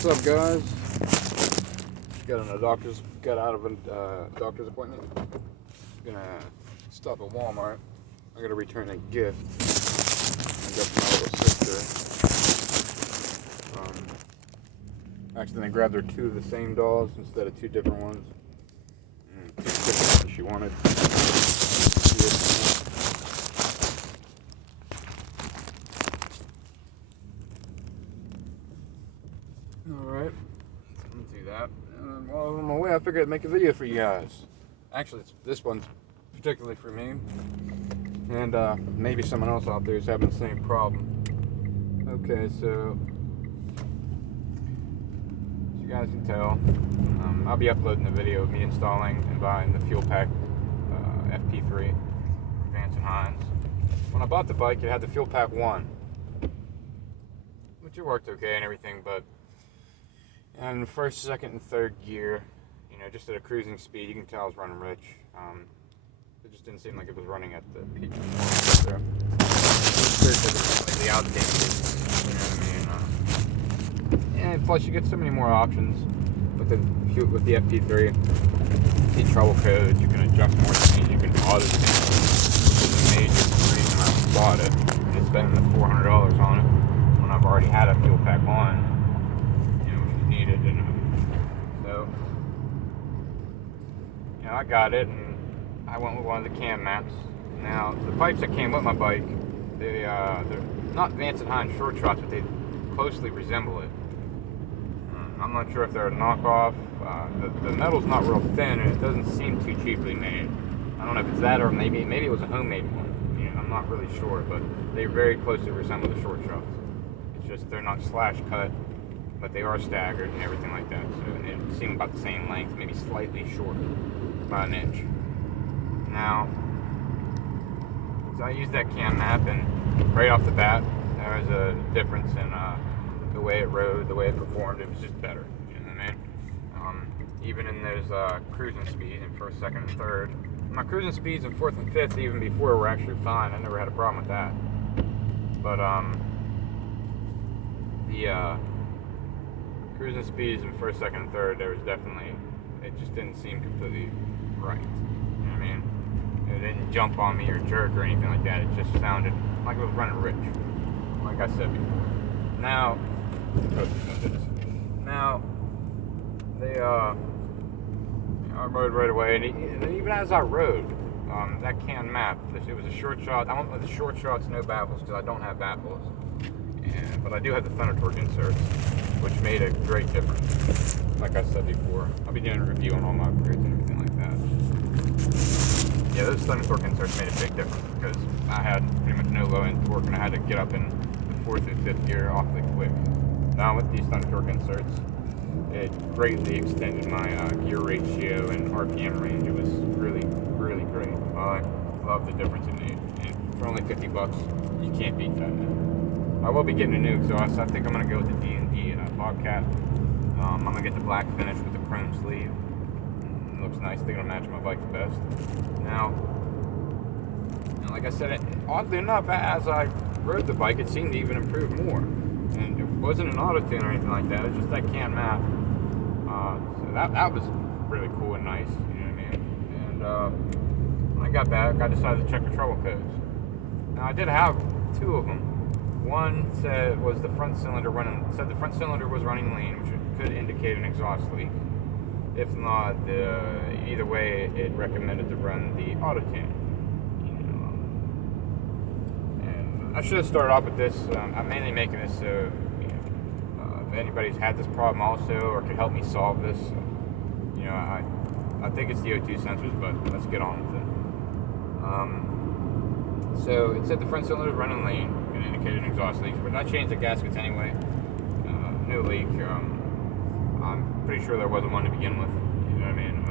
What's up, guys? Got out of a doctor's appointment. Gonna stop at Walmart. I gotta return a gift I got from my little sister. Accidentally grabbed her two of the same dolls instead of two different ones. Two different ones she wanted. Alright, let's do that. While I'm on my way, I figured I'd make a video for you guys. Actually, this one's particularly for me. And maybe someone else out there is having the same problem. Okay, so as you guys can tell, I'll be uploading the video of me installing and buying the fuel pack FP3 from Vance & Hines. When I bought the bike, it had the fuel pack 1, which it worked okay and everything, but in the first, second, and third gear, just at a cruising speed, you can tell I was running rich. It just didn't seem like it was running at the peak. So, like the outtakes, and plus you get so many more options with the FP3. You see trouble codes, you can adjust more things, you can auto things, which is a major reason I bought it. And spending the $400 on it when I've already had a fuel pack on. Needed, and so I got it, and I went with one of the cam maps. Now the pipes that came with my bike, they're not Vance & Hines short shots, but they closely resemble it. I'm not sure if they're a knockoff. The metal's not real thin, and it doesn't seem too cheaply made. I don't know if it's that, or maybe it was a homemade one. I'm not really sure, but they very closely resemble the short shots. It's just they're not slash cut, but they are staggered and everything like that. So it seemed about the same length, maybe slightly shorter by an inch. Now, so I used that cam map, and right off the bat, there was a difference in the way it rode, the way it performed. It was just better. You know what I mean? Even in those cruising speeds in first, second, and third. My cruising speeds in fourth and fifth, even before, were actually fine. I never had a problem with that. But the cruising speeds in first, second, and third, there was definitely, it just didn't seem completely right. You know what I mean? It didn't jump on me or jerk or anything like that. It just sounded like it was running rich, like I said before. Now, I rode right away, and even as I rode, that cam map, it was a short shot. I went with the short shots, no baffles, because I don't have baffles. But I do have the Thunder Torque inserts, which made a great difference. Like I said before, I'll be doing a review on all my upgrades and everything like that. Yeah, those Thunder Torque inserts made a big difference, because I had pretty much no low end torque, and I had to get up in the fourth and fifth gear awfully quick. Now with these Thunder Torque inserts, it greatly extended my gear ratio and RPM range. It was really, really great. I love the difference it made. And for only $50, you can't beat that now. I will be getting a new exhaust. I think I'm going to go with the D&D Bobcat. I'm going to get the black finish with the chrome sleeve. It looks nice. They're going to match my bike the best. Now, like I said, oddly enough, as I rode the bike, it seemed to even improve more. And it wasn't an auto tune or anything like that. It was just that cam map. So that was really cool and nice. You know what I mean? And when I got back, I decided to check the trouble codes. Now, I did have two of them. One said the front cylinder was running lean, which could indicate an exhaust leak. If not, either way, it recommended to run the auto tune. And I should have started off with this. I'm mainly making this so if anybody's had this problem also, or could help me solve this. I think it's the O2 sensors, but let's get on with it. So it said the front cylinder was running lean. Indicated an exhaust leak, but I changed the gaskets anyway. No leak. I'm pretty sure there wasn't one to begin with. You know what I mean?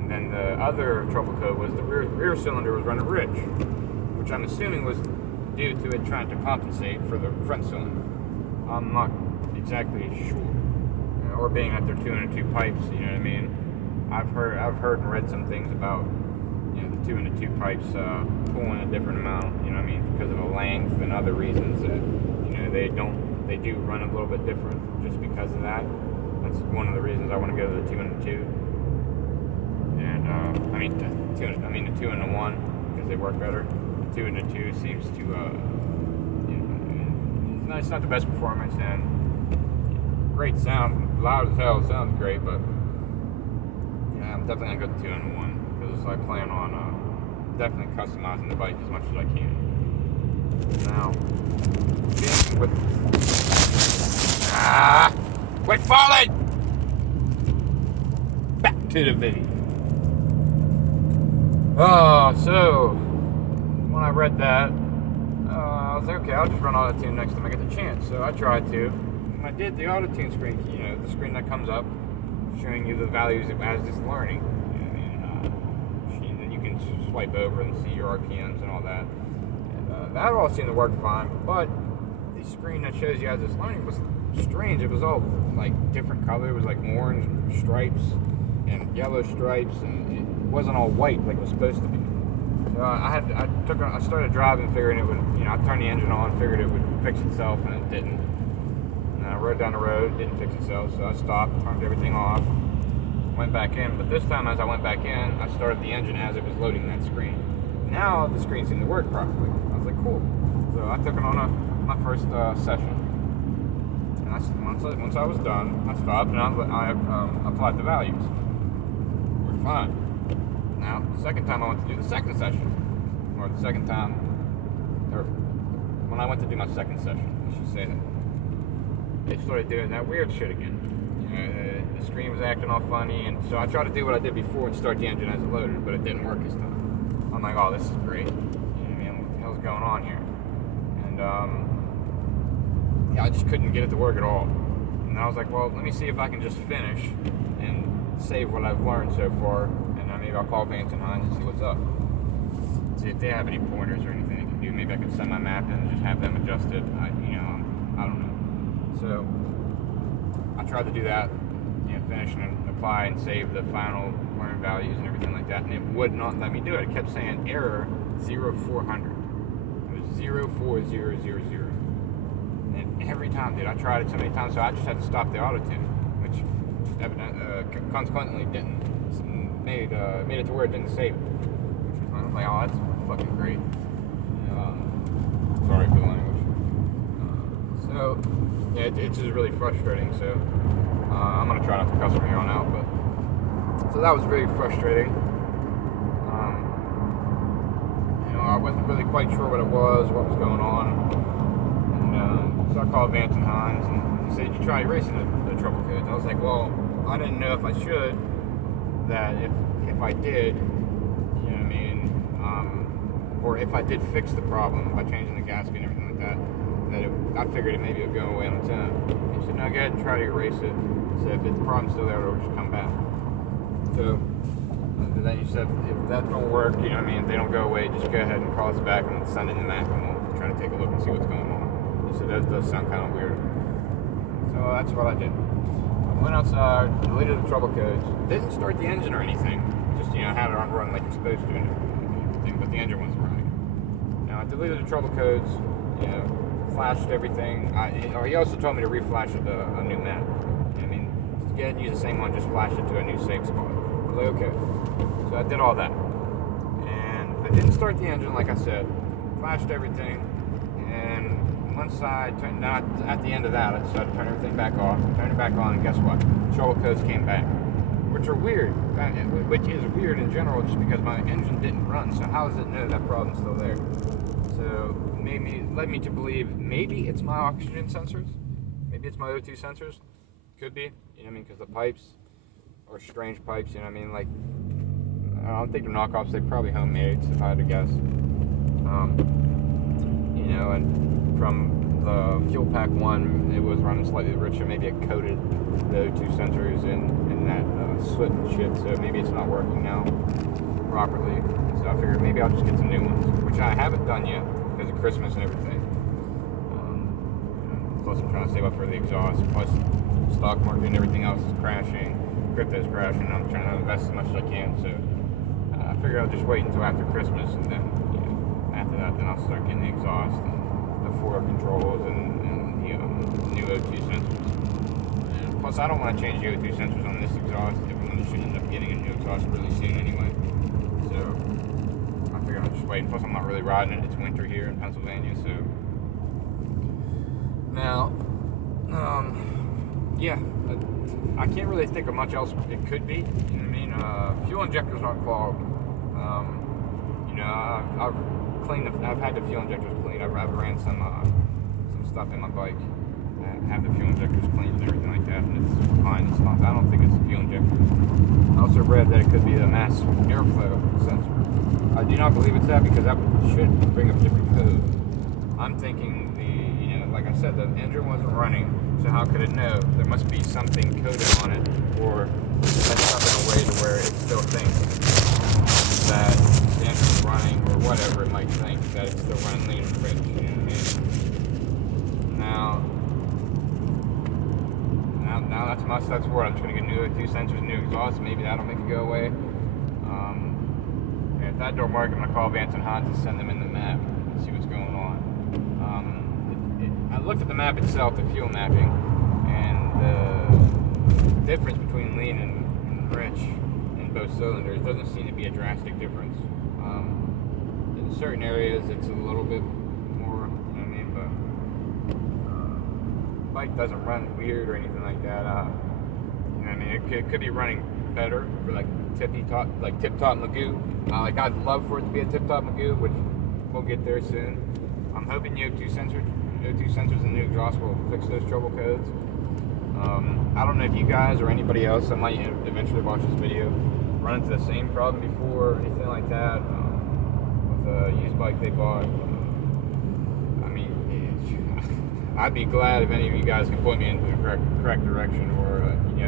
And then the other trouble code was the rear cylinder was running rich, which I'm assuming was due to it trying to compensate for the front cylinder. I'm not exactly sure. Or being that they're 2 and 2 pipes. You know what I mean? I've heard and read some things about the 2 and 2 pipes pulling a different amount, because of the length and other reasons that, they don't they do run a little bit different just because of that. That's one of the reasons I want to go to the 2 and the 2. And the 2 and the 1 because they work better. The 2 and the 2 seems to it's not the best performance and great sound, loud as hell, sounds great, but yeah, I'm definitely gonna go to 2 and the 1 because I plan on definitely customizing the bike as much as I can. Now, being with quit falling! Back to the video. So when I read that, I was like, okay, I'll just run auto-tune next time I get the chance. So I tried to. When I did the auto-tune screen, the screen that comes up showing you the values as it's learning. And you can swipe over and see your RPMs and all that. And that all seemed to work fine, but the screen that shows you as it's learning was strange. It was all like different color. It was like orange stripes and yellow stripes, and it wasn't all white like it was supposed to be. So I started driving, figuring it would, I turned the engine on, figured it would fix itself, and it didn't. And I rode down the road, it didn't fix itself, so I stopped, turned everything off, went back in. But this time, as I went back in, I started the engine as it was loading that screen. Now the screen seemed to work properly. I was like, cool. So I took it on my first session. And once I was done, I stopped and I applied the values. We're fine. Now, the second time I went to do the second session, or when I went to do my second session, I should say that, they started doing that weird shit again. The screen was acting all funny, and so I tried to do what I did before and start the engine as it loaded, but it didn't work this time. I'm like, oh, this is great. What the hell's going on here? And I just couldn't get it to work at all. And I was like, well, let me see if I can just finish and save what I've learned so far. Maybe I'll call Vance and Hines and see what's up. See if they have any pointers or anything they can do. Maybe I can send my map in and just have them adjust it. I don't know. So I tried to do that, finish and apply and save the final learning values and everything like that, and it would not let me do it. It kept saying error 0400. It was 04000. And every time, dude, I tried it so many times, so I just had to stop the auto tune, which consequently didn't. Made it to where it didn't save it. I was like, oh, that's fucking great. Sorry for the language. It's just really frustrating. So I'm gonna try not to cuss from here on out. But so that was really frustrating. I wasn't really quite sure what was going on. And so I called Vance and Hines and he said, "Did you try erasing the trouble codes?" I was like, well, I didn't know if I should. That if I did, or if I did fix the problem by changing the gasket and everything like that, I figured maybe it would go away on its own. He said, no, go ahead and try to erase it. So if the problem's still there, it'll just come back. So then you said, if that don't work, they don't go away, just go ahead and call us back and send in the Mac and we'll try to take a look and see what's going on. He said, that does sound kind of weird. So that's what I did. Went outside, deleted the trouble codes, didn't start the engine or anything, just had it on run like you're supposed to and everything, but the engine wasn't running. Now I deleted the trouble codes, flashed everything. He also told me to reflash a new map. Go ahead and use the same one, just flash it to a new save spot. I was like, okay. So I did all that. And I didn't start the engine like I said, flashed everything, and once at the end of that, I decided to turn everything back off, turn it back on, and guess what? Trouble codes came back, which are weird, which is weird in general just because my engine didn't run, so how does it know that problem's still there? So led me to believe maybe it's my oxygen sensors, maybe it's my O2 sensors, could be, because the pipes are strange pipes, like, I don't think they're knockoffs, they're probably homemade, if I had to guess. And from the fuel pack one, it was running slightly richer. Maybe it coated the O2 sensors in that soot and shit, so maybe it's not working now properly. So I figured maybe I'll just get some new ones, which I haven't done yet because of Christmas and everything. Plus I'm trying to save up for the exhaust, plus stock market and everything else is crashing, crypto's crashing, and I'm trying to invest as much as I can, so I figured I'll just wait until after Christmas, and then after that, then I'll start getting the exhaust and the forward controls and new O2 sensors. And plus, I don't want to change the O2 sensors on this exhaust if I'm going to end up getting a new exhaust really soon anyway. So I figure I'm just waiting. Plus, I'm not really riding it. It's winter here in Pennsylvania, so now, yeah, I can't really think of much else it could be. You know what I mean? Fuel injectors aren't clogged. You know, I've had the fuel injectors cleaned. I've ran some stuff in my bike. I have the fuel injectors cleaned and everything like that, and it's fine. It's not. I don't think it's the fuel injectors. I also read that it could be a mass airflow sensor. I do not believe it's that because that should bring up different code. I'm thinking like I said, the engine wasn't running, so how could it know? There must be something coded on it, or set up in a way to where it still thinks that the engine's running, or whatever it might think, that it's still running lean and rich, you know what I mean? Now that's my steps forward. I'm just going to get new O2 sensors, new exhaust, maybe that'll make it go away. And if that don't work, I'm going to call Vance and Hans and send them in the map and see what's going on. I looked at the map itself, the fuel mapping, and the difference between lean and rich in both cylinders doesn't seem to be a drastic difference. In certain areas, it's a little bit more, you know what I mean, but the bike doesn't run weird or anything like that. You know what I mean? It could be running better for like tip-top Magoo. I'd love for it to be a tip-top Magoo, which we'll get there soon. I'm hoping the O2 sensors and new exhaust will fix those trouble codes. I don't know if you guys or anybody else that might eventually watch this video run into the same problem before or anything like that with a used bike they bought. I mean, I'd be glad if any of you guys can point me into the correct direction, or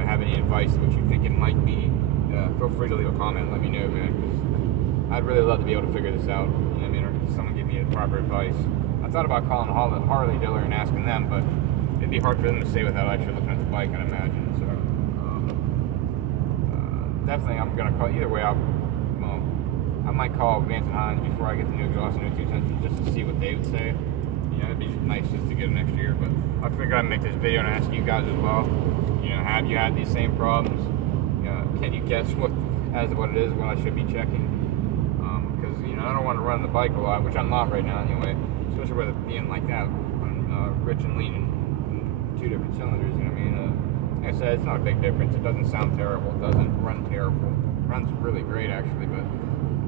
have any advice what you think it might be. Feel free to leave a comment and let me know, man. I'd really love to be able to figure this out. You know what I mean? Or someone give me proper advice. I thought about calling a Harley dealer and asking them, but it'd be hard for them to say without actually looking at the bike, I'd imagine. So definitely, I'm gonna call. Either way, I might call Vance and Hans before I get the new exhaust and O2 sensors just to see what they would say. You know, it'd be nice just to get them next year. But I figured I'd make this video and ask you guys as well. You know, have you had these same problems? Can you guess what it is, what I should be checking? Because I don't want to run the bike a lot, which I'm not right now anyway. Especially with it being like that, rich and lean in two different cylinders, you know what I mean? Like I said, it's not a big difference. It doesn't sound terrible. It doesn't run terrible. It runs really great, actually, but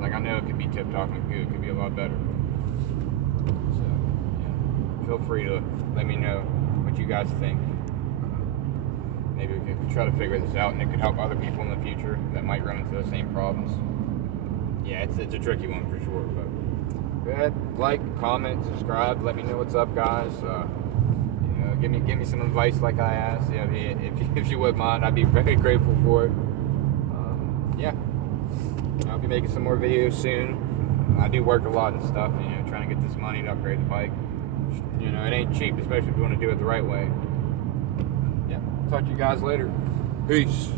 I know it could be tip-top and good. It could be a lot better. So, yeah. Feel free to let me know what you guys think. Maybe we could try to figure this out, and it could help other people in the future that might run into the same problems. Yeah, it's a tricky one for sure, but go ahead, like, comment, subscribe. Let me know what's up, guys. Give me some advice like I asked. Yeah, if you wouldn't mind, I'd be very grateful for it. Yeah, I'll be making some more videos soon. I do work a lot and stuff, trying to get this money to upgrade the bike. It ain't cheap, especially if you want to do it the right way. Yeah, talk to you guys later. Peace.